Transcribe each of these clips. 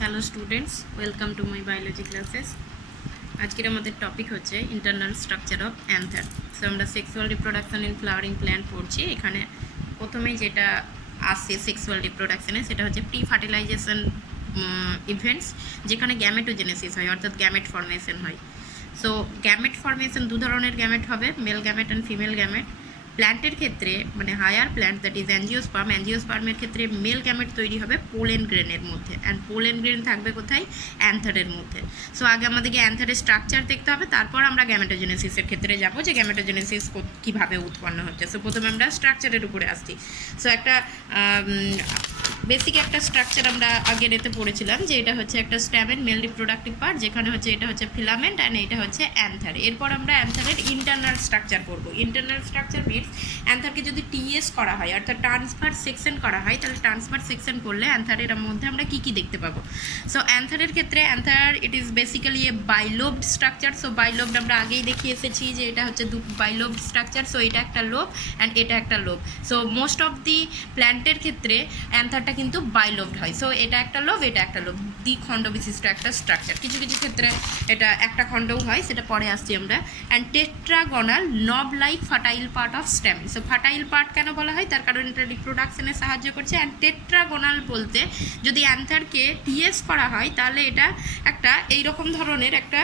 Hello students, welcome to my biology classes. আজকের আমাদের topic হচ্ছে internal structure of anther. So আমরা sexual reproduction in flowering plant পড়ছি। এখানে প্রথমেই যেটা আসছে সেক্সুয়াল রিপ্রোডাকশনে, সেটা হচ্ছে প্রি ফার্টিলাইজেশন ইভেন্টস, যেখানে গ্যামেটোজেনেসিস হয়, অর্থাৎ গ্যামেট ফর্মেশন হয়। সো গ্যামেট ফর্মেশন দু ধরনের গ্যামেট হবে, male gamete and female gamete. প্ল্যান্টের ক্ষেত্রে মানে হায়ার প্ল্যান্ট দ্যাট ইজ অ্যাঞ্জিওস্পার্মের ক্ষেত্রে মেল গ্যামেট তৈরি হবে পোলেন গ্রেনের মধ্যে, অ্যান্ড পোলেন গ্রেন থাকবে কোথায়? অ্যান্থারের মধ্যে। সো আগে আমাদেরকে অ্যান্থারের স্ট্রাকচার দেখতে হবে, তারপর আমরা গ্যামেটোজেনেসিসের ক্ষেত্রে যাব যে গ্যামেটোজেনেসিস কীভাবে উৎপন্ন হচ্ছে। সো প্রথমে আমরা স্ট্রাকচারের উপরে আসছি। সো একটা বেসিক একটা স্ট্রাকচার আমরা আগের এতে পড়েছিলাম যে এটা হচ্ছে একটা স্ট্যামেন, মেল রিপ্রোডাক্টিভ পার্ট, যেখানে হচ্ছে এটা হচ্ছে ফিলামেন্ট অ্যান্ড এটা হচ্ছে অ্যান্থার। এরপর আমরা অ্যান্থারের ইন্টারনাল স্ট্রাকচার করবো। ইন্টারনাল স্ট্রাকচার মিনস অ্যান্থারকে যদি টিএস করা হয়, অর্থাৎ ট্রান্সফার সেকশন করা হয়, তাহলে ট্রান্সফার সেকশন করলে অ্যান্থারের মধ্যে আমরা কী কী দেখতে পাবো। সো অ্যান্থারের ক্ষেত্রে anther it is basically a bilobed structure. So bilobed আমরা আগেই দেখিয়ে এসেছি যে এটা হচ্ছে বাইলোবড স্ট্রাকচার। সো এটা একটা লোব অ্যান্ড এটা একটা লোব। সো মোস্ট অফ দি প্ল্যান্টের ক্ষেত্রে অ্যান্থারটা কিন্তু বাইলোবড হয়। সো এটা একটা লোব, এটা একটা লোব, দ্বিখণ্ড বিশিষ্ট একটা স্ট্রাকচার। কিছু কিছু ক্ষেত্রে এটা একটা খণ্ডও হয়, সেটা পরে আসছি আমরা। অ্যান্ড টেট্রাগোনাল নব like fertile part of stem. So fertile part কেন বলা হয়? তার কারণ এটা রিপ্রোডাকশনে সাহায্য করছে। অ্যান্ড টেট্রাগোনাল বলতে যদি অ্যান্থারকে টিএস করা হয়, তাহলে এটা একটা এইরকম ধরনের একটা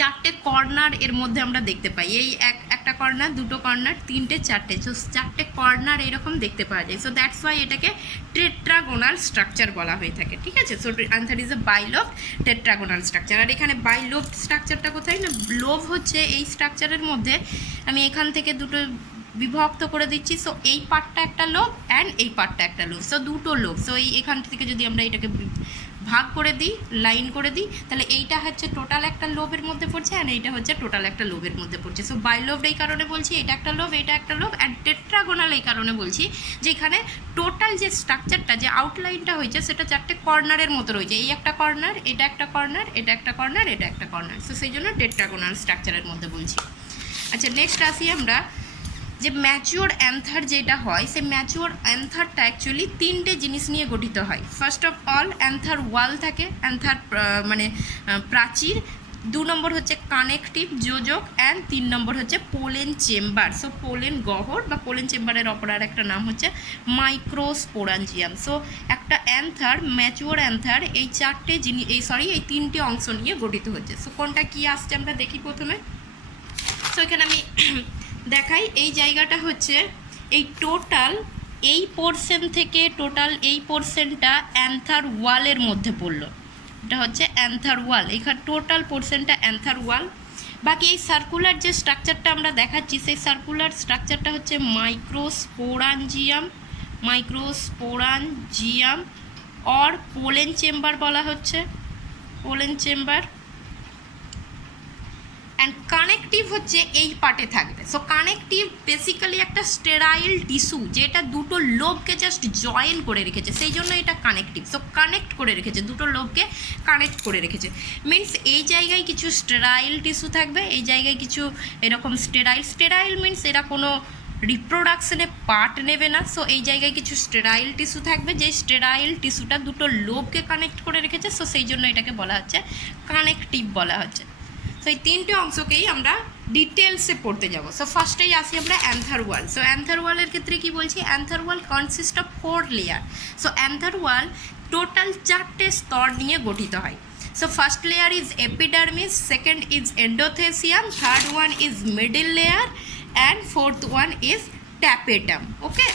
চারটে কর্নার এর মধ্যে আমরা দেখতে পাই। এই একটা কর্নার, দুটো কর্নার, তিনটে, চারটে, সো চারটে কর্নার এরকম দেখতে পাওয়া যায়। সো দ্যাটস ওয়াই এটাকে টেট্রাগোনাল স্ট্রাকচার বলা হয়ে থাকে। ঠিক আছে? So anther is a bilobe tetragonal structure. আর এখানে বাইলোব স্ট্রাকচারটা কোথায় না, লোভ হচ্ছে এই স্ট্রাকচারের মধ্যে, আমি এখান থেকে দুটো বিভক্ত করে দিচ্ছি। সো এই পার্টটা একটা লোভ অ্যান্ড এই পার্টটা একটা লোভ। সো দুটো লোভ। সো এখান থেকে যদি আমরা এটাকে ভাগ করে দিই, লাইন করে দিই, তাহলে এইটা হচ্ছে টোটাল একটা লোভের মধ্যে পড়ছে অ্যান্ড এইটা হচ্ছে টোটাল একটা লোভের মধ্যে পড়ছে। সো বাইলোভ এই কারণে বলছি এটা একটা লোভ, এটা একটা লোভ। অ্যান্ড টেট্রাগোনাল এই কারণে বলছি যে এখানে টোটাল যে স্ট্রাকচারটা, যে আউটলাইনটা হয়েছে, সেটা চারটে কর্নারের মতো রয়েছে। এই একটা কর্নার, এটা একটা কর্নার, এটা একটা কর্নার, এটা একটা কর্নার। সো সেই জন্য টেট্রাগোনাল স্ট্রাকচারের মধ্যে বলছি। আচ্ছা, নেক্সট আসি আমরা যে ম্যাচিওর অ্যান্থার যেটা হয়, সেই ম্যাচিওর অ্যান্থারটা অ্যাকচুয়ালি তিনটে জিনিস নিয়ে গঠিত হয়। ফার্স্ট অফ অল অ্যান্থার ওয়াল থাকে, অ্যান্থার মানে প্রাচীর। 2 নম্বর হচ্ছে কানেকটিভ যোজক, অ্যান্ড 3 নম্বর হচ্ছে পোলেন চেম্বার। সো পোলেন গহ্বর বা পোলেন চেম্বারের অপর আর একটা নাম হচ্ছে মাইক্রোস্পোরাঞ্জিয়াম। সো একটা অ্যান্থার, ম্যাচিওর অ্যান্থার এই চারটে জিনিস এই তিনটে অংশ নিয়ে গঠিত হচ্ছে। সো কোনটা কী আসছে আমরা দেখি প্রথমে। সো এখানে আমি দেখাই, এই জায়গাটা হচ্ছে এই টোটাল এই পোর্শন থেকে টোটাল এই পোর্শনটা অ্যান্থার ওয়ালের মধ্যে পড়লো। এটা হচ্ছে অ্যান্থার ওয়াল, এখানে টোটাল পোর্শনটা অ্যান্থার ওয়াল। বাকি এই সার্কুলার যে স্ট্রাকচারটা আমরা দেখাচ্ছি, সেই সার্কুলার স্ট্রাকচারটা হচ্ছে মাইক্রোস্পোরাঞ্জিয়াম অর পোলেন চেম্বার বলা হচ্ছে, পোলেন চেম্বার। অ্যান্ড কানেকটিভ হচ্ছে এই পার্টে থাকবে। সো কানেকটিভ বেসিক্যালি একটা স্টেরাইল টিস্যু, যেটা দুটো লোবকে জাস্ট জয়েন করে রেখেছে, সেই জন্য এটা কানেকটিভ। সো কানেক্ট করে রেখেছে, দুটো লোবকে কানেক্ট করে রেখেছে। মিনস এই জায়গায় কিছু স্টেরাইল টিস্যু থাকবে, এই জায়গায় কিছু এরকম স্টেরাইল মিনস এরা কোনো রিপ্রোডাকশনে পার্ট নেবে না। সো এই জায়গায় কিছু স্টেরাইল টিস্যু থাকবে, যে স্টেরাইল টিস্যুটা দুটো লোবকে কানেক্ট করে রেখেছে। সো সেই জন্য এটাকে বলা হচ্ছে কানেকটিভ বলা হচ্ছে। তো এই তিনটে অংশকেই আমরা ডিটেলসে পড়তে যাব। সো ফার্স্টেই আসি আমরা অ্যান্থার ওয়াল। সো অ্যান্থার ওয়ালের ক্ষেত্রে কি বলছি, anther wall consist of 4 layer. So anther wall total 4টে স্তর নিয়ে গঠিত হয়। So first layer is epidermis, second is endothecium, third one is middle layer and fourth one is tapetum. Okay,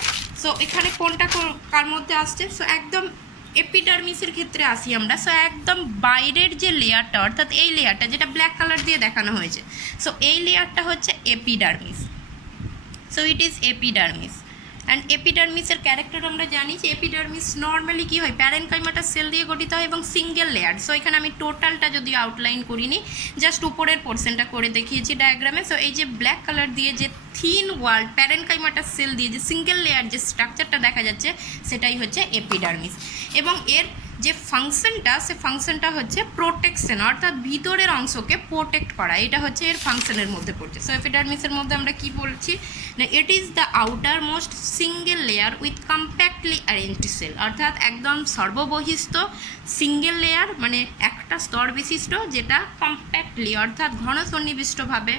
so এখানে কোনটা কার মধ্যে আসছে? সো একদম এপিডার্মিসের ক্ষেত্রে আসি আমরা। সো একদম বাইরের যে লেয়ারটা, অর্থাৎ এই লেয়ারটা যেটা ব্ল্যাক কালার দিয়ে দেখানো হয়েছে, সো এই লেয়ারটা হচ্ছে epidermis. So it is epidermis. And এপিডার্মিসের ক্যারেক্টার আমরা জানি যে এপিডার্মিস নর্মালি কী হয়, প্যারেনকাইমাটাস সেল দিয়ে গঠিত হয় এবং সিঙ্গেল লেয়ার। সো এখানে আমি টোটালটা যদি আউটলাইন করিনি, জাস্ট উপরের পোর্শনটা করে দেখিয়েছি ডায়াগ্রামে। সো এই যে ব্ল্যাক কালার দিয়ে যে থিন ওয়াল প্যারেনকাইমাটাস সেল দিয়ে যে সিঙ্গেল লেয়ার যে স্ট্রাকচারটা দেখা যাচ্ছে, সেটাই হচ্ছে এপিডার্মিস। এবং এর যে ফাংশনটা, সে ফাংশনটা হচ্ছে প্রোটেকশন, অর্থাৎ ভিতরের অংশকে প্রোটেক্ট করা, এটা হচ্ছে এর ফাংশনের মধ্যে পড়ছে। সো এপিডার্মিসের মধ্যে আমরা কি বলছি না, it is the outer most single layer with compactly arranged cell, অর্থাৎ একদম সর্ববহিস্থ সিঙ্গেল লেয়ার, মানে একটা স্তর বিশিষ্ট, যেটা কম্প্যাক্টলি অর্থাৎ ঘন সন্নিবিষ্টভাবে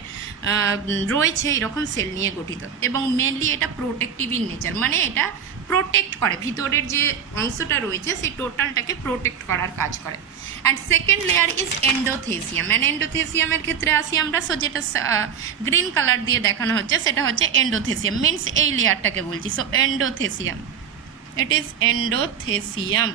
রয়েছে এরকম সেল নিয়ে গঠিত, এবং মেনলি এটা প্রোটেক্টিভ ইন নেচার, মানে এটা প্রোটেক্ট করে, ভিতরের যে অংশটা রয়েছে সেই টোটালটাকে প্রোটেক্ট করার কাজ করে। And second layer is endothecium. And এন্ডোথেসিয়ামের ক্ষেত্রে আসি আমরা, সো যেটা গ্রিন কালার দিয়ে দেখানো হচ্ছে সেটা হচ্ছে এন্ডোথেসিয়াম, মিনস এই লেয়ারটাকে বলছি। So endothecium, it is endothecium.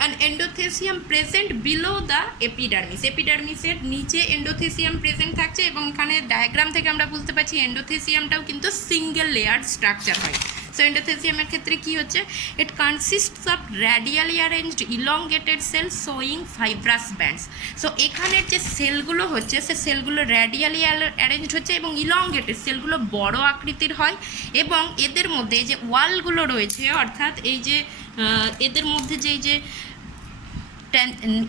And endothecium present below the epidermis, এপিডার্মিসের নিচে এন্ডোথেসিয়াম প্রেজেন্ট থাকছে, এবং এখানে ডায়াগ্রাম থেকে আমরা বুঝতে পারছি এন্ডোথেসিয়ামটাও কিন্তু সিঙ্গেল লেয়ার স্ট্রাকচার হয়। সো এন্ডোথেসিয়ামের ক্ষেত্রে কি হচ্ছে, it consists of radially arranged elongated cell showing fibrous bands. So এখানের যে সেলগুলো হচ্ছে সে সেলগুলো র্যাডিয়ালি অ্যারেঞ্জড হচ্ছে এবং ইলংগেটেড, সেলগুলো বড় আকৃতির হয়, এবং এদের মধ্যে যে ওয়ালগুলো রয়েছে, অর্থাৎ এই যে এদের মধ্যে যে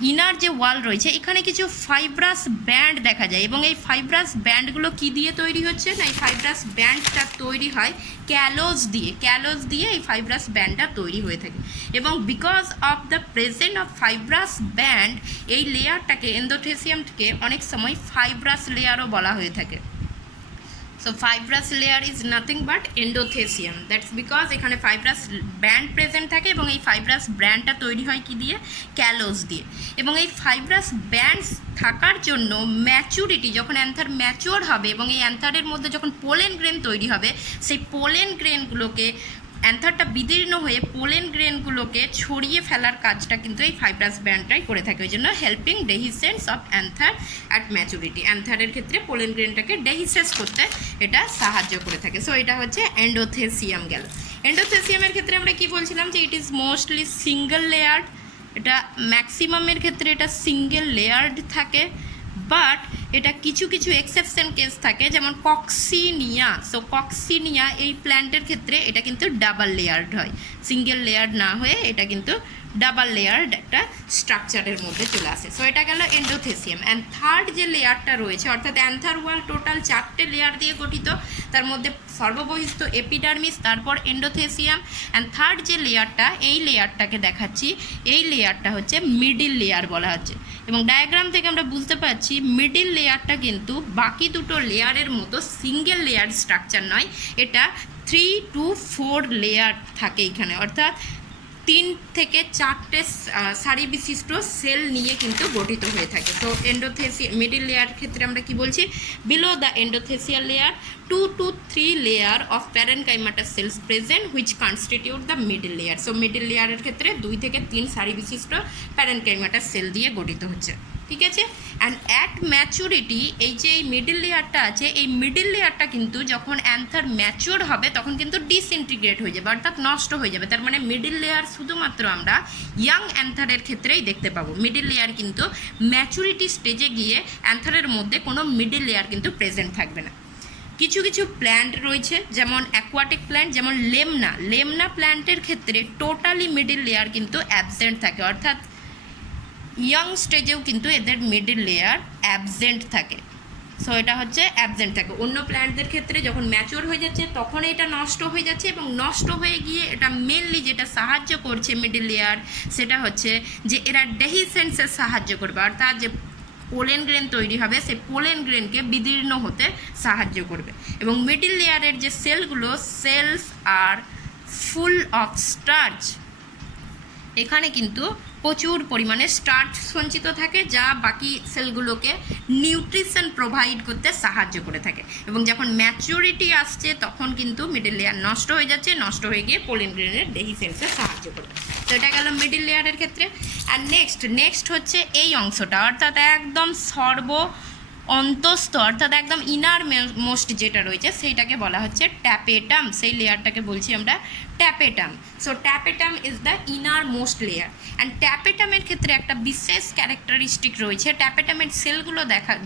ইনার যে ওয়াল রয়েছে এখানে কিছু ফাইব্রাস ব্যান্ড দেখা যায়, এবং এই ফাইব্রাস ব্যান্ডগুলো কি দিয়ে তৈরি হচ্ছে না, এই ফাইব্রাস ব্যান্ডটা তৈরি হয় ক্যালোজ দিয়ে, ক্যালোজ দিয়ে এই ফাইব্রাস ব্যান্ডটা তৈরি হয়ে থাকে। এবং because of the present of fibrous band, এই লেয়ারটাকে, এন্ডোথেসিয়ামকে অনেক সময় ফাইব্রাস লেয়ারও বলা হয়ে থাকে। So fibrous layer is nothing but endothecium, that's because এখানে ফাইব্রাস ব্যান্ড প্রেজেন্ট থাকে, এবং এই ফাইব্রাস ব্যান্ডটা তৈরি হয় কি দিয়ে, ক্যালোজ দিয়ে। এবং এই ফাইব্রাস ব্যান্ডস থাকার জন্য ম্যাচুরিটি, যখন অ্যান্থার ম্যাচিওর হবে এবং এই অ্যান্থারের মধ্যে যখন পোলেন গ্রেন তৈরি হবে, সেই পোলেন গ্রেনগুলোকে, অ্যান্থারটা বিদীর্ণ হয়ে পোলেন গ্রেনগুলোকে ছড়িয়ে ফেলার কাজটা কিন্তু এই ফাইব্রাস ব্যান্ডটাই করে থাকে। ওই জন্য helping dehiscence of anther at maturity, অ্যান্থারের ক্ষেত্রে পোলেন গ্রেনটাকে ডেহিসেন্স করতে এটা সাহায্য করে থাকে। সো এটা হচ্ছে এন্ডোথেসিয়াম গেল। এন্ডোথেসিয়ামের ক্ষেত্রে আমরা কি বলছিলাম যে it is mostly single layered, এটা ম্যাক্সিমামের ক্ষেত্রে এটা সিঙ্গেল লেয়ার্ড থাকে, বাট এটা কিছু কিছু এক্সেপশন কেস থাকে, যেমন কক্সিনিয়া। সো কক্সিনিয়া এই প্ল্যান্টের ক্ষেত্রে এটা কিন্তু ডাবল লেয়ার্ড হয়, সিঙ্গেল লেয়ার্ড না হয়ে এটা কিন্তু ডাবল লেয়ার্ড একটা স্ট্রাকচারের মধ্যে চলে আসে। সো এটা গেল এন্ডোথেসিয়াম। অ্যান্ড থার্ড যে লেয়ারটা রয়েছে, অর্থাৎ অ্যান্থার ওয়াল টোটাল 4টে লেয়ার দিয়ে গঠিত, তার মধ্যে সর্ববহিস্থ এপিডার্মিস, তারপর এন্ডোথেসিয়াম, অ্যান্ড থার্ড যে লেয়ারটা, এই লেয়ারটাকে দেখাচ্ছি, এই লেয়ারটা হচ্ছে মিডিল লেয়ার বলা হচ্ছে। এবং ডায়াগ্রাম থেকে আমরা বুঝতে পারছি মিডিল লেয়ারটা কিন্তু বাকি দুটো লেয়ারের মতো সিঙ্গেল লেয়ার স্ট্রাকচার নয়, এটা 3 to 4 লেয়ার থাকে এখানে, অর্থাৎ 3 থেকে 4টে সারি বিশিষ্ট সেল নিয়ে কিন্তু গঠিত হয়ে থাকে। তো এন্ডোথেসিয়া মিডিল লেয়ার ক্ষেত্রে আমরা কি বলছি, below the endothelial layer 2 to 3 layer of parenchymatous cells present which constitute the middle layer. So middle লেয়ারের ক্ষেত্রে 2 থেকে 3 সারি বিশিষ্ট প্যারেনকাইমাটাস সেল দিয়ে গঠিত হচ্ছে, ঠিক আছে। অ্যান্ড অ্যাট ম্যাচুরিটি, এই যে এই মিডিল লেয়ারটা আছে, এই মিডিল লেয়ারটা কিন্তু যখন অ্যান্থার ম্যাচিওর হবে তখন কিন্তু ডিসইন্টিগ্রেট হয়ে যাবে, অর্থাৎ নষ্ট হয়ে যাবে। তার মানে মিডিল লেয়ার শুধুমাত্র আমরা ইয়াং অ্যান্থারের ক্ষেত্রেই দেখতে পাবো। মিডিল লেয়ার কিন্তু ম্যাচুরিটি স্টেজে গিয়ে অ্যান্থারের মধ্যে কোনো মিডিল লেয়ার কিন্তু প্রেজেন্ট থাকবে না। কিছু কিছু প্ল্যান্ট রয়েছে, যেমন অ্যাকোয়াটিক প্ল্যান্ট, যেমন লেমনা প্ল্যান্টের ক্ষেত্রে টোটালি মিডিল লেয়ার কিন্তু অ্যাবসেন্ট থাকে, অর্থাৎ ইয়াং স্টেজেও কিন্তু এদের মিডিল লেয়ার অ্যাবসেন্ট থাকে। সো এটা হচ্ছে অ্যাবসেন্ট থাকে। অন্য প্ল্যান্টদের ক্ষেত্রে যখন ম্যাচিওর হয়ে যাচ্ছে তখন এটা নষ্ট হয়ে যাচ্ছে, এবং নষ্ট হয়ে গিয়ে এটা মেনলি যেটা সাহায্য করছে মিডিল লেয়ার, সেটা হচ্ছে যে এরা ডেহিসেন্সে সাহায্য করবে, অর্থাৎ যে পোলেন গ্রেন তৈরি হবে সেই পোলেন গ্রেনকে বিদীর্ণ হতে সাহায্য করবে। এবং মিডিল লেয়ারের যে সেলগুলো, cells are full of starch, এখানে কিন্তু প্রচুর পরিমাণে স্টার্চ সঞ্চিত থাকে, যা বাকি সেলগুলোকে নিউট্রিশন প্রোভাইড করতে সাহায্য করে থাকে। এবং যখন ম্যাচুরিটি আসছে তখন কিন্তু মিডিল লেয়ার নষ্ট হয়ে যাচ্ছে, নষ্ট হয়ে গিয়ে পোলেন গ্রেনের ডেহিসেন্সে সাহায্য করবে। তো এটা গেল মিডিল লেয়ারের ক্ষেত্রে। আর নেক্সট হচ্ছে এই অংশটা, অর্থাৎ একদম অন্তস্থ, অর্থাৎ একদম ইনার মোস্ট যেটা রয়েছে সেইটাকে বলা হচ্ছে ট্যাপেটাম, সেই লেয়ারটাকে বলছি আমরা tapetum. So tapetum is the inner most layer. And ট্যাপেটামের ক্ষেত্রে একটা বিশেষ ক্যারেক্টারিস্টিক রয়েছে, ট্যাপেটামের সেলগুলো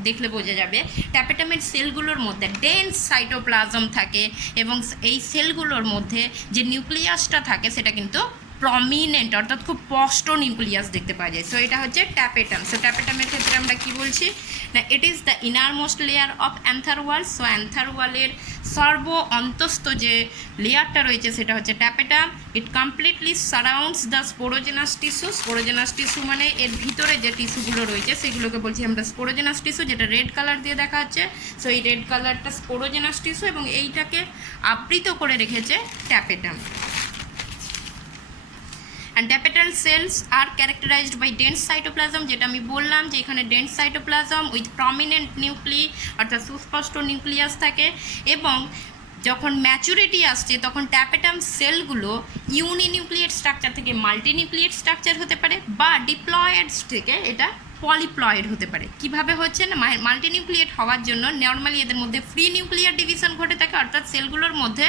দেখলে বোঝা যাবে, ট্যাপেটামের সেলগুলোর মধ্যে ডেন্স সাইটোপ্লাজম থাকে, এবং এই সেলগুলোর মধ্যে যে নিউক্লিয়াসটা থাকে সেটা কিন্তু প্রমিনেন্ট অর্থাৎ খুব স্পষ্ট নিউক্লিয়াস দেখতে পাওয়া যায়। সো এটা হচ্ছে ট্যাপেটাম। সো ট্যাপেটামের ক্ষেত্রে আমরা কি বলছি না, it is the innermost layer of another wall. So another ওয়ালের সর্ব অন্তস্থ যে লেয়ারটা রয়েছে সেটা হচ্ছে tapetum. It completely surrounds the sporogenous tissue. Sporogenous tissue মানে এর ভিতরে যে টিস্যুগুলো রয়েছে সেগুলোকে বলছি আমরা স্পোরোজেনাস টিস্যু, যেটা রেড কালার দিয়ে দেখা যাচ্ছে। সো এই রেড কালারটা স্পোরোজেনাস টিস্যু এবং এইটাকে আবৃত করে রেখেছে tapetum. And tapetal cells are characterized by dense cytoplasm, যেটা আমি বললাম যে এখানে dense cytoplasm with prominent nuclei অর্থাৎ সুস্পষ্ট নিউক্লিয়াস থাকে। এবং যখন ম্যাচুরিটি আসছে তখন ট্যাপেটাম সেলগুলো ইউনিনিউক্লিয়েট স্ট্রাকচার থেকে মাল্টিনিউক্লিয়েট স্ট্রাকচার হতে পারে, বা ডিপ্লয়েডস থেকে এটা পলিপ্লয়েড হতে পারে। কিভাবে হচ্ছে না, মাল্টিনিউক্লিয়েট হওয়ার জন্য নর্মালি এদের মধ্যে ফ্রি নিউক্লিয়ার ডিভিশন ঘটে থাকে, অর্থাৎ সেলগুলোর মধ্যে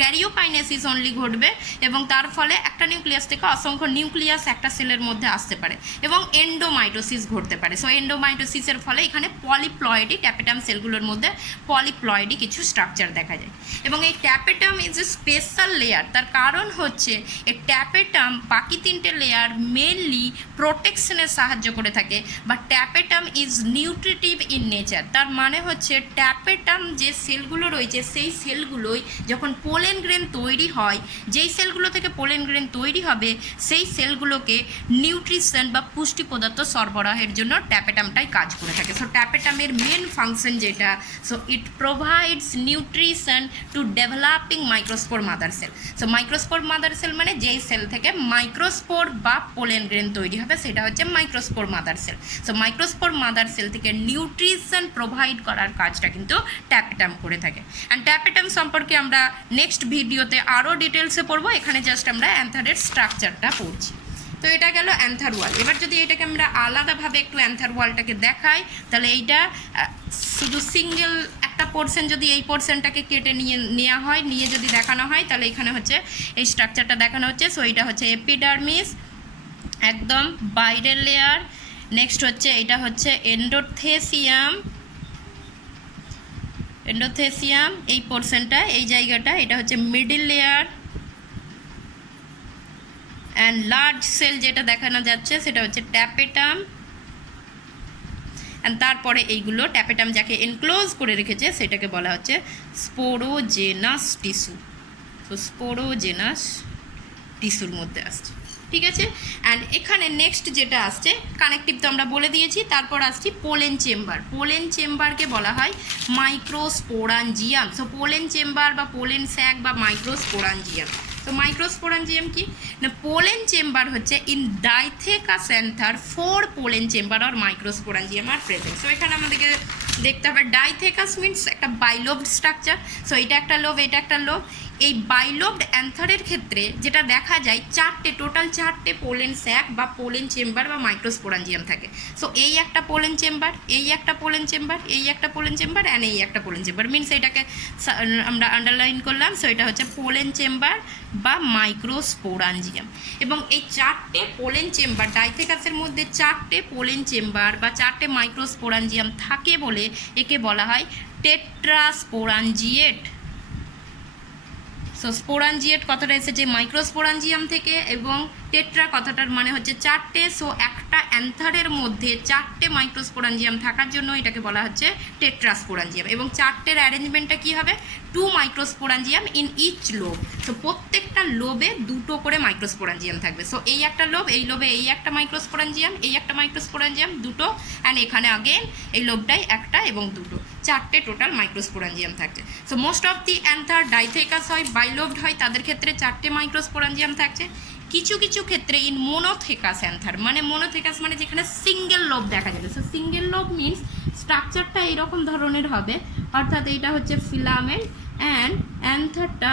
ক্যারিওকাইনেসিস অনলি ঘটবে এবং তার ফলে একটা নিউক্লিয়াস থেকে অসংখ্য নিউক্লিয়াস একটা সেলের মধ্যে আসতে পারে এবং এন্ডোমাইটোসিস ঘটতে পারে। সো এন্ডোমাইটোসিসের ফলে এখানে পলিপ্লয়েডই ট্যাপেটাম সেলগুলোর মধ্যে পলিপ্লয়েডই কিছু স্ট্রাকচার দেখা যায়। এবং এই tapetum is a special layer. তার কারণ হচ্ছে এই ট্যাপেটাম বাকি তিনটে লেয়ার মেনলি প্রোটেকশনে সাহায্য করে থাকে, বা tapetum is nutritive in nature. তার মানে হচ্ছে ট্যাপেটাম যে সেলগুলো রয়েছে সেই সেলগুলোই যখন পোলেন গ্রেন তৈরি হয়, যেই সেলগুলো থেকে পোলেন গ্রেন তৈরি হবে সেই সেলগুলোকে নিউট্রিশন বা পুষ্টি পদার্থ সরবরাহের জন্য ট্যাপেটামটাই কাজ করে থাকে। সো ট্যাপেটামের মেন ফাংশন যেটা, so it provides nutrition to developing microspore mother cell. So microspore mother cell মানে যেই সেল থেকে মাইক্রোস্পোর বা পোলেন গ্রেন তৈরি হবে সেটা হচ্ছে microspore mother cell. So microspore mother sell থেকে নিউট্রিশন প্রোভাইড করার কাজটা কিন্তু ট্যাপেটাম করে থাকে। অ্যান্ড ট্যাপেটাম সম্পর্কে আমরা নেক্সট ভিডিওতে আরও ডিটেলসে পড়বো। এখানে জাস্ট আমরা অ্যান্থারের স্ট্রাকচারটা পড়ছি। তো এটা গেল অ্যান্থার ওয়াল। এবার যদি এটাকে আমরা আলাদাভাবে একটু অ্যান্থার ওয়ালটাকে দেখাই, তাহলে এইটা শুধু সিঙ্গেল একটা পোর্শন, যদি এই পোর্শনটাকে কেটে নেওয়া হয়, নিয়ে যদি দেখানো হয়, তাহলে এখানে হচ্ছে এই স্ট্রাকচারটা দেখানো হচ্ছে। সো এইটা হচ্ছে এপিডার্মিস, একদম বাইরের লেয়ার। নেক্সট হচ্ছে এটা হচ্ছে এন্ডোথেসিয়াম। এন্ডোথেসিয়াম এই পোর্শনটা, এই জায়গাটা, এটা হচ্ছে middle layer. And large cell যেটা দেখানো যাচ্ছে সেটা হচ্ছে ট্যাপেটাম। অ্যান্ড তারপরে এইগুলো ট্যাপেটাম যাকে এনক্লোজ করে রেখেছে সেটাকে বলা হচ্ছে স্পোরোজেনাস টিস্যু। তো স্পোরোজেনাস টিস্যুর মধ্যে আসছে, ঠিক আছে। অ্যান্ড এখানে নেক্সট যেটা আসছে কানেকটিভ তো আমরা বলে দিয়েছি। তারপর আসছি পোলেন চেম্বার। পোলেন চেম্বারকে বলা হয় মাইক্রোস্পোরাঞ্জিয়াম। সো পোলেন চেম্বার বা পোলেন স্যাক বা মাইক্রোস্পোরাঞ্জিয়াম। তো মাইক্রোস্পোরাঞ্জিয়াম কি না, পোলেন চেম্বার হচ্ছে in dithecous anther 4 pollen chamber আর মাইক্রোস্পোরাঞ্জিয়াম আর প্রেজেন্ট। সো এখানে আমাদেরকে দেখতে হবে ডাইথেকাস মিনস একটা বাইলোভড স্ট্রাকচার। সো এটা একটা লোভ, এটা একটা লোভ। এই বাইলোভড অ্যান্থারের ক্ষেত্রে যেটা দেখা যায় টোটাল চারটে পোলেন স্যাক বা পোলেন চেম্বার বা মাইক্রোস্পোরাঞ্জিয়াম থাকে। সো এই একটা পোলেন চেম্বার, এই একটা পোলেন চেম্বার, এই একটা পোলেন চেম্বার অ্যান্ড এই একটা পোলেন চেম্বার, মিনস এটাকে আমরা আন্ডারলাইন করলাম। সো এটা হচ্ছে পোলেন চেম্বার বা মাইক্রোস্পোরাঞ্জিয়াম। এবং এই চারটে পোলেন চেম্বার, ডাইথেকাসের মধ্যে চারটে পোলেন চেম্বার বা চারটে মাইক্রোস্পোরাঞ্জিয়াম থাকে বলে একে বলা হয় টেট্রাস্পোরাঞ্জিয়েট। সো স্পোরাঞ্জিয়েট কথাটা এসেছে মাইক্রোস্পোরাঞ্জিয়াম থেকে, এবং টেট্রা কথাটার মানে হচ্ছে চারটে। সো একটা অ্যান্থারের মধ্যে চারটে মাইক্রোস্পোরাঞ্জিয়াম থাকার জন্য এটাকে বলা হচ্ছে টেট্রাস্পোরাঞ্জিয়াম। এবং চারটের অ্যারেঞ্জমেন্টটা কী হবে, 2 মাইক্রোস্পোরাঞ্জিয়াম ইন ইচ লোব। সো প্রত্যেকটা লোবে 2টো করে মাইক্রোস্পোরাঞ্জিয়াম থাকবে। সো এই একটা লোব, এই লোবে এই একটা মাইক্রোস্পোরাঞ্জিয়াম, এই একটা মাইক্রোস্পোরাঞ্জিয়াম, 2টো। অ্যান্ড এখানে আগেন এই লোবটাই একটা এবং 2টো, চারটে টোটাল মাইক্রোস্পোরাঞ্জিয়াম থাকছে। So most of the anther dithecous হয়, বাইলোভড হয়, তাদের ক্ষেত্রে চারটে মাইক্রোস্পোরাঞ্জিয়াম থাকছে। কিছু কিছু ক্ষেত্রে ইন মোনোথেকাস অ্যান্থার, মানে মোনোথেকাস মানে যেখানে সিঙ্গেল লোব দেখা যাবে। সো সিঙ্গেল লোব মিনস স্ট্রাকচারটা এইরকম ধরনের হবে, অর্থাৎ এইটা হচ্ছে ফিলামেন্ট অ্যান্ড অ্যান্থারটা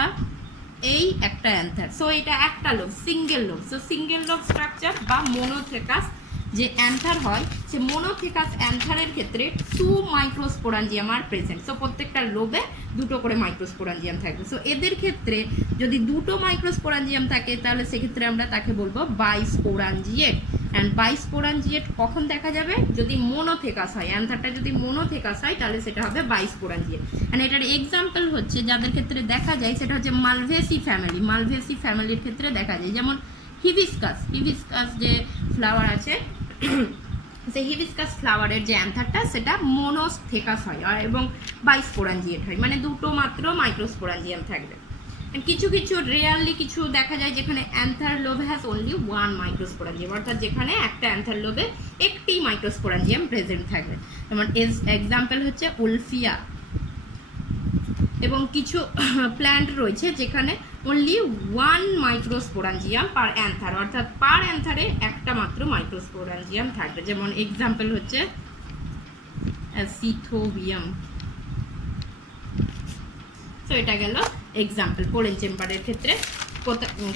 এই একটা অ্যান্থার। সো এটা একটা lobe, single lobe. So single lobe structure বা মোনোথেকাস যে অ্যান্থার হয়, সে মোনোথেকাস অ্যান্থারের ক্ষেত্রে 2 মাইক্রোস্পোরাঞ্জিয়াম আর প্রেজেন্ট। সো প্রত্যেকটা লোবে 2টো করে মাইক্রোস্পোরাঞ্জিয়াম থাকবে। সো এদের ক্ষেত্রে যদি 2টো মাইক্রোস্পোরাঞ্জিয়াম থাকে তাহলে সেক্ষেত্রে আমরা তাকে বলবো বাইস্পোরাঞ্জিয়েট। অ্যান্ড বাইস্পোরাঞ্জিয়েট কখন দেখা যাবে, যদি মোনোথেকাস হয়। অ্যান্থারটা যদি মোনোথেকাস হয় তাহলে সেটা হবে বাইস্পোরাঞ্জিয়েট। অ্যান্ড এটার এক্সাম্পল হচ্ছে যাদের ক্ষেত্রে দেখা যায় সেটা হচ্ছে মালভেসি ফ্যামিলি। মালভেসি ফ্যামিলির ক্ষেত্রে দেখা যায়, যেমন হিবিস্কাস যে ফ্লাওয়ার আছে সেই হিবিস্কাস ফ্লাওয়ারের যে অ্যান্থারটা সেটা মোনোথেকাস হয় এবং বাইস্পোরাঞ্জিয়েট হয়, মানে দুটো মাত্র মাইক্রোস্পোরাঞ্জিয়াম থাকবে। কিছু কিছু রেয়ারলি কিছু দেখা যায় যেখানে anther lobe has only one microsporangium, অর্থাৎ যেখানে একটা অ্যান্থার লোবে একটি মাইক্রোস্পোরাঞ্জিয়াম প্রেজেন্ট থাকবে। যেমন এক্সাম্পল হচ্ছে উলফিয়া। এবং কিছু প্ল্যান্ট রয়েছে যেখানে অনলি ওয়ান মাইক্রোস্পোরাঞ্জিয়াম পার অ্যান্থার, অর্থাৎ পার অ্যান্থারে একটা মাত্র মাইক্রোস্পোরাঞ্জিয়াম থাকবে। যেমন এক্সাম্পল হচ্ছে সিথোবিয়াম। তো এটা গেল এক্সাম্পল পোলেন চেম্বারের ক্ষেত্রে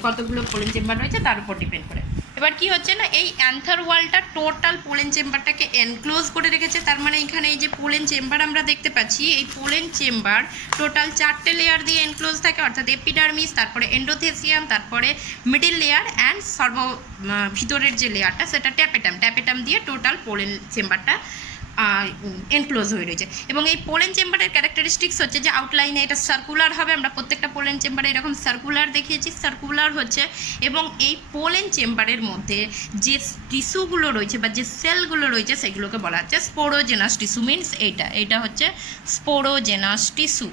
কতগুলো পোলেন চেম্বার রয়েছে তার উপর ডিপেন্ড করে। এবার কি হচ্ছে না, এই অ্যান্থার ওয়ালটা টোটাল পোলেন চেম্বারটাকে এনক্লোজ করে রেখেছে। তার মানে এখানে এই যে পোলেন চেম্বার আমরা দেখতে পাচ্ছি, এই পোলেন চেম্বার টোটাল 4টে লেয়ার দিয়ে এনক্লোজ থাকে, অর্থাৎ এপিডার্মিস, তারপরে এন্ডোথেসিয়াম, তারপরে মিডিল লেয়ার অ্যান্ড ভিতরের যে লেয়ারটা সেটা ট্যাপেটাম দিয়ে টোটাল পোলেন চেম্বারটা এনক্লোজ হয়ে রয়েছে। এবং এই পোলেন চেম্বারের ক্যারেক্টারিস্টিক্স হচ্ছে যে আউটলাইনে এটা সার্কুলার হবে, আমরা প্রত্যেকটা পোলেন চেম্বারে এরকম সার্কুলার দেখিয়েছি, সার্কুলার হচ্ছে। এবং এই পোলেন চেম্বারের মধ্যে যে টিস্যুগুলো রয়েছে বা যে সেলগুলো রয়েছে সেগুলোকে বলা হচ্ছে স্পোরোজেনাস টিস্যু। মিনস এইটা হচ্ছে স্পোরোজেনাস টিস্যু।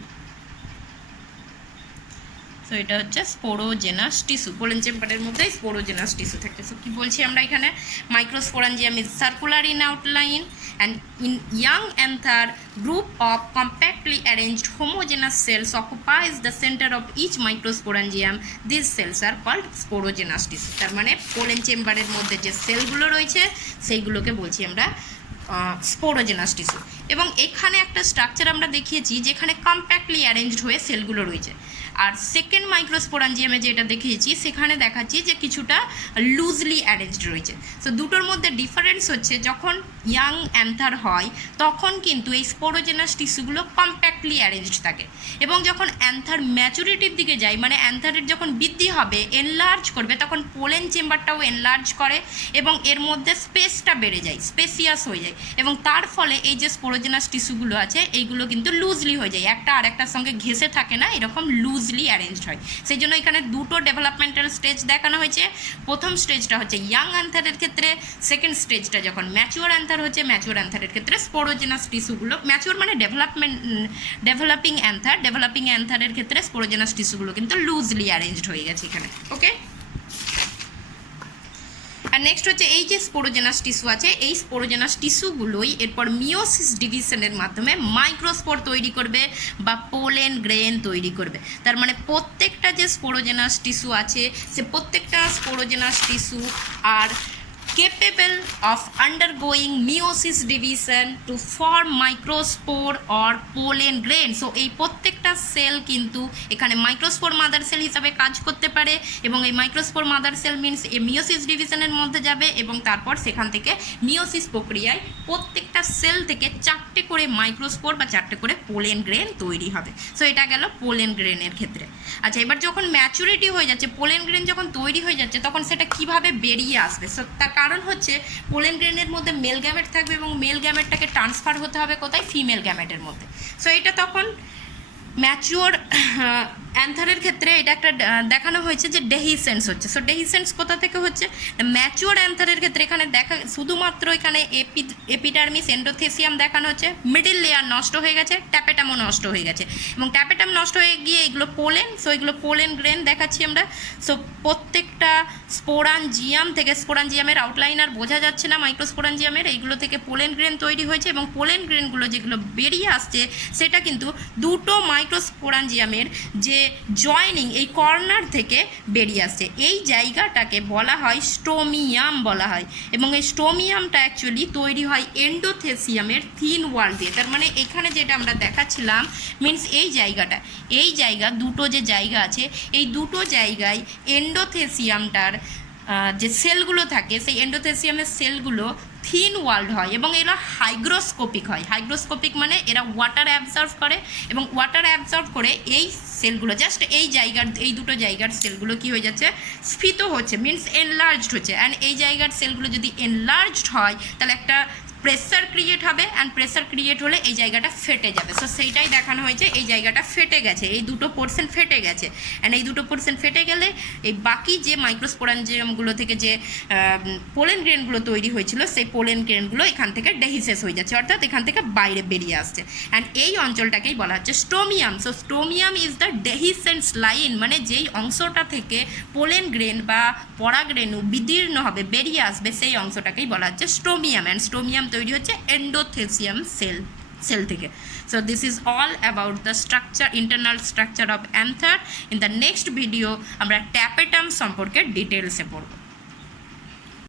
সো এটা হচ্ছে স্পোরোজেনাস টিস্যু। পোলেন চেম্বারের মধ্যে স্পোরোজেনাস টিস্যু থাকে। সো কী বলছি আমরা এখানে, microsporangium is circular in outline and in young anther group of compactly arranged homogeneous cells occupies the center of each microsporangium. These cells are called sporogenous tissue. তার মানে pollen চেম্বারের মধ্যে যে সেলগুলো রয়েছে সেইগুলোকে বলছি আমরা স্পোরোজেনাস টিস্যু। এবং এখানে একটা স্ট্রাকচার আমরা দেখিয়েছি যেখানে কম্প্যাক্টলি অ্যারেঞ্জড হয়ে সেলগুলো রয়েছে। আর সেকেন্ড মাইক্রোস্পোরাঞ্জিয়ামে যেটা দেখিয়েছি সেখানে দেখাচ্ছি যে কিছুটা লুজলি অ্যারেঞ্জড রয়েছে। সো দুটোর মধ্যে ডিফারেন্স হচ্ছে যখন ইয়াং অ্যান্থার হয় তখন কিন্তু এই স্পোরোজেনাস টিস্যুগুলো কম্প্যাক্টলি অ্যারেঞ্জড থাকে, এবং যখন অ্যান্থার ম্যাচুরিটির দিকে যায়, মানে অ্যান্থারের যখন বৃদ্ধি হবে, এনলার্জ করবে, তখন পোলেন চেম্বারটাও এনলার্জ করে এবং এর মধ্যে স্পেসটা বেড়ে যায়, স্পেসিয়াস হয়ে যায়, এবং তার ফলে এই যে স্পোরোজেনাস টিস্যুগুলো আছে এইগুলো কিন্তু লুজলি হয়ে যায়, একটা আরেকটার সঙ্গে ঘেঁষে থাকে না, এরকম লুজলি অ্যারেঞ্জড হয়। সেই জন্য এখানে দুটো ডেভেলপমেন্টাল স্টেজ দেখানো হয়েছে। প্রথম স্টেজটা হচ্ছে ইয়াং অ্যান্থারের ক্ষেত্রে, সেকেন্ড স্টেজটা যখন ম্যাচিওর অ্যান্থার হচ্ছে, ম্যাচিওর অ্যান্থারের ক্ষেত্রে স্পোরোজেনাস টিস্যুগুলো, ম্যাচিওর মানে ডেভেলপিং অ্যান্থারের ক্ষেত্রে স্পোরোজেনাস টিস্যুগুলো কিন্তু লুজলি অ্যারেঞ্জড হয়ে গেছে এখানে। ওকে, আর নেক্সট হচ্ছে এই যে স্পোরোজেনাস টিস্যু আছে, এই স্পোরোজেনাস টিস্যুগুলোই এরপর মিওসিস ডিভিশনের মাধ্যমে মাইক্রোস্পোর তৈরি করবে বা পোলেন গ্রেন তৈরি করবে। তার মানে প্রত্যেকটা যে স্পোরোজেনাস টিস্যু আছে সে প্রত্যেকটা sporogenous tissue are capable of undergoing meiosis division to form microspore or pollen grain. So এই প্রত্যেকটা সেল কিন্তু এখানে মাইক্রোস্পোর মাদার সেল হিসাবে কাজ করতে পারে, এবং এই মাইক্রোস্পোর মাদার সেল মিনস এই মিওসিস ডিভিশনের মধ্যে যাবে, এবং তারপর সেখান থেকে মিওসিস প্রক্রিয়ায় প্রত্যেকটা সেল থেকে 4টে করে মাইক্রোস্পোর বা 4টে করে পোলেন গ্রেন তৈরি হবে। সো এটা গেল পোলেন গ্রেনের ক্ষেত্রে। আচ্ছা, এবার যখন ম্যাচুরিটি হয়ে যাচ্ছে, পোলেন গ্রেন যখন তৈরি হয়ে যাচ্ছে, তখন সেটা কিভাবে বেরিয়ে আসবে? সো তার কারণ হচ্ছে পোলেন গ্রেনের মধ্যে মেল গ্যামেট থাকবে, এবং মেল গ্যামেটটাকে ট্রান্সফার হতে হবে কোথায়? ফিমেল গ্যামেটের মধ্যে। সো এটা তখন ম্যাচিওর অ্যান্থারের ক্ষেত্রে এটা একটা দেখানো হয়েছে যে ডেহিসেন্স হচ্ছে। সো ডেহিসেন্স কোথা থেকে হচ্ছে? ম্যাচিওর অ্যান্থারের ক্ষেত্রে এখানে দেখা শুধুমাত্র এখানে এপিডার্মিস এন্ডোথেসিয়াম দেখানো হচ্ছে, মিডিল লেয়ার নষ্ট হয়ে গেছে, ট্যাপেটামও নষ্ট হয়ে গেছে, এবং ট্যাপেটাম নষ্ট হয়ে গিয়ে এগুলো পোলেন, সো এগুলো পোলেন গ্রেন দেখাচ্ছি আমরা। সো প্রত্যেকটা স্পোরাঞ্জিয়াম থেকে, স্পোরাঞ্জিয়ামের আউটলাইনার বোঝা যাচ্ছে না মাইক্রোস্পোরাঞ্জিয়ামের, এইগুলো থেকে পোলেন গ্রেন তৈরি হয়েছে, এবং পোলেন গ্রেনগুলো যেগুলো বেরিয়ে আসছে সেটা কিন্তু দুটো মাইক্রোস্পোরাঞ্জিয়ামের যে জয়নিং এই কর্নার থেকে বেরিয়ে আসছে। এই জায়গাটাকে বলা হয় স্টোমিয়াম বলা হয়, এবং এই স্টোমিয়ামটা অ্যাকচুয়ালি তৈরি হয় এন্ডোথেসিয়ামের থিন ওয়াল দিয়ে। তার মানে এখানে যেটা আমরা দেখাচ্ছিলাম মিনস এই জায়গা দুটো যে জায়গা আছে, এই দুটো জায়গায় এন্ডোথেসিয়ামটার যে সেলগুলো থাকে সেই এন্ডোথেসিয়ামের সেলগুলো থিন ওয়াল্ড হয়, এবং এরা হাইগ্রোস্কোপিক হয়। হাইগ্রোস্কোপিক মানে এরা ওয়াটার অ্যাবজর্ভ করে, এবং ওয়াটার অ্যাবজর্ভ করে এই সেলগুলো জাস্ট এই দুটো জায়গার সেলগুলো কি হয়ে যাচ্ছে? স্ফীত হচ্ছে, মিনস এনলার্জড হচ্ছে। অ্যান্ড এই জায়গার সেলগুলো যদি এনলার্জড হয় তাহলে একটা প্রেসার ক্রিয়েট হবে, অ্যান্ড প্রেসার ক্রিয়েট হলে এই জায়গাটা ফেটে যাবে। সো সেইটাই দেখানো হয়েছে, এই জায়গাটা ফেটে গেছে, এই দুটো পোর্শন ফেটে গেছে, অ্যান্ড এই দুটো পোর্শন ফেটে গেলে এই বাকি যে মাইক্রোস্পোরাঞ্জিয়ামগুলো থেকে যে পোলেন গ্রেনগুলো তৈরি হয়েছিল সেই পোলেন গ্রেনগুলো এখান থেকে ডেহিসেস হয়ে যাচ্ছে, অর্থাৎ এখান থেকে বাইরে বেরিয়ে আসছে, অ্যান্ড এই অঞ্চলটাকেই বলা হচ্ছে স্টোমিয়াম। সো স্টোমিয়াম ইজ দ্য ডেহিসেন্স লাইন, মানে যেই অংশটা থেকে পোলেন গ্রেন বা পরাগরেণু বিদীর্ণ হবে, বেরিয়ে আসবে, সেই অংশটাকেই বলা হচ্ছে স্টোমিয়াম, অ্যান্ড স্টোমিয়াম তৈরি হচ্ছে এন্ডোথেসিয়াম সেল থেকে। So this is all about the structure, internal structure of anther. In the next video আমরা ট্যাপেটাম সম্পর্কে ডিটেলসে পড়ব।